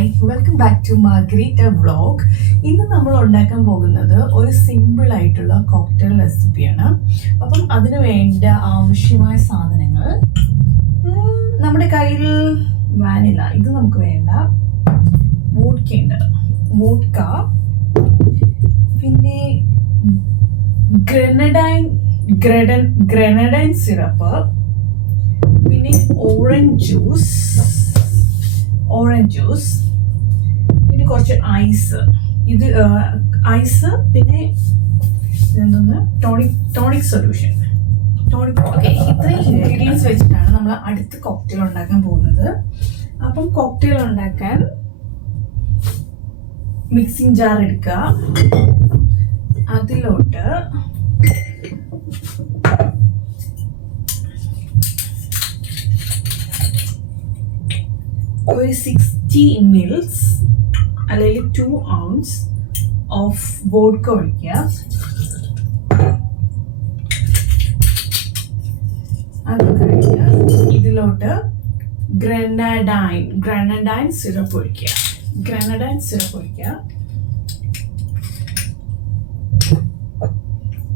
Hi, welcome back to Margarita vlog. ഇന്ന് നമ്മൾ ഉണ്ടാക്കാൻ പോകുന്നത് ഒരു സിമ്പിൾ ആയിട്ടുള്ള കോക്ടെയിൽ റെസിപ്പിയാണ്. അപ്പം അതിന് വേണ്ട ആവശ്യമായ സാധനങ്ങൾ നമ്മുടെ കയ്യിൽ വാനില, ഇത് നമുക്ക് വേണ്ട. വോഡ്ക ഉണ്ട്, വോഡ്ക. പിന്നെ ഗ്രനഡൈൻ സിറപ്പ്, പിന്നെ ഓറഞ്ച് ജ്യൂസ്, പിന്നെ കുറച്ച് ഐസ്, പിന്നെ ഇതെന്തോന്ന്, ടോണിക് സൊല്യൂഷൻ. ഓക്കെ, ഇത്രയും ഇൻഗ്രീഡിയൻസ് വെച്ചിട്ടാണ് നമ്മൾ അടുത്ത കോക്ടെയിൽ ഉണ്ടാക്കാൻ പോകുന്നത്. അപ്പം കോക്ടെയിൽ ഉണ്ടാക്കാൻ മിക്സിംഗ് ജാർ എടുക്കുക. അതിലോട്ട് ഒരു 60 ml അല്ലെങ്കിൽ 2 ounce ഓഫ് വോഡ്ക ഒഴിക്കുക. അത് കഴിഞ്ഞ് ഇതിലോട്ട് ഗ്രനഡൈൻ സിറപ്പ് ഒഴിക്കുക.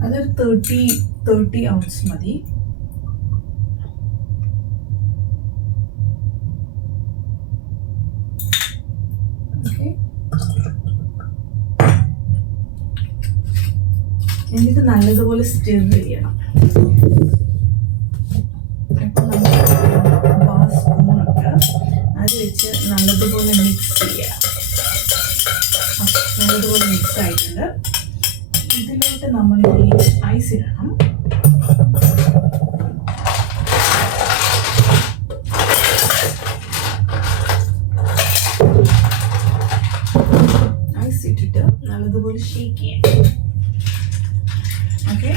അതൊരു 30 ounce മതി. എന്നിട്ട് നല്ലതുപോലെ സ്റ്റിർ ചെയ്യണം. സ്പൂണുണ്ട്, അത് വെച്ച് നല്ലതുപോലെ മിക്സ് ചെയ്യാം. നല്ലതുപോലെ മിക്സ് ആയിട്ടുണ്ട്. ഇതിലോട്ട് നമ്മൾ ഐസ് ഇടണം. ഐസ് ഇട്ടിട്ട് നല്ലതുപോലെ ഷേക്ക് ചെയ്യാം. ഓക്കെ,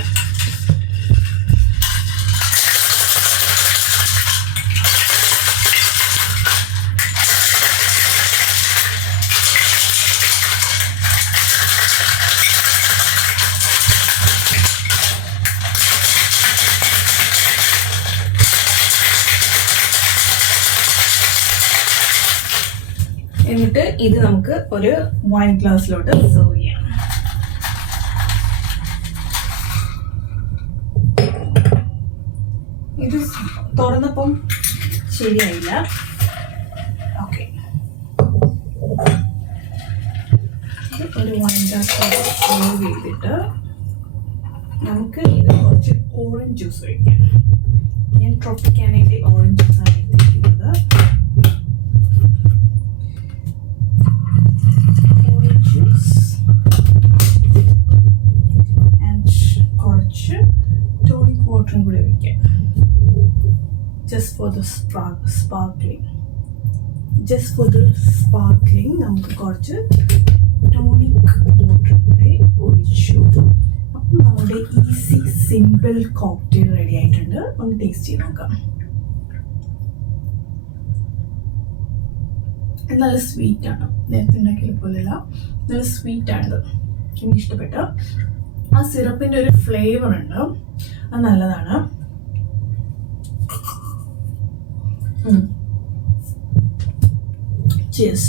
എന്നിട്ട് ഇത് നമുക്ക് ഒരു വൈൻ ഗ്ലാസ്സിലോട്ട് സെർവ് ചെയ്യാം. ഇത് തുറന്നപ്പം ശരിയായില്ല. ഓക്കെ, ഒരു വൈൻ ഗ്ലാസ്സിലോട്ട് സെർവ് ചെയ്തിട്ട് നമുക്ക് ഇത് കുറച്ച് ഓറഞ്ച് ജ്യൂസ് ഒഴിക്കാം. ഞാൻ ട്രോപ്പിക്കാനയുടെ ഓറഞ്ച് ജ്യൂസാണ് എടുത്തിരിക്കുന്നത്. കുറച്ച് ടോണിക് വാട്ടറും കൂടി ഒഴിക്കാം. ജസ്റ്റ് ഫോർ ദ സ്പാർക്ലിംഗ് നമുക്ക് കുറച്ച് ടോണിക് വാട്ടറും കൂടി ഒഴിച്ചു. അപ്പം നമ്മുടെ ഈസി സിമ്പിൾ കോക്ടെയിൽ റെഡി ആയിട്ടുണ്ട്. ഒന്ന് ടേസ്റ്റ് ചെയ്ത് നോക്കാം. നല്ല സ്വീറ്റാണ്, നേരത്തെ ഉണ്ടാക്കിയ പോലെയല്ല, നല്ല സ്വീറ്റാണിത്. എനിക്ക് ഇഷ്ടപ്പെട്ട ആ സിറപ്പിൻ്റെ ഒരു ഫ്ലേവർ ഉണ്ട്, അത് നല്ലതാണ്. Cheers.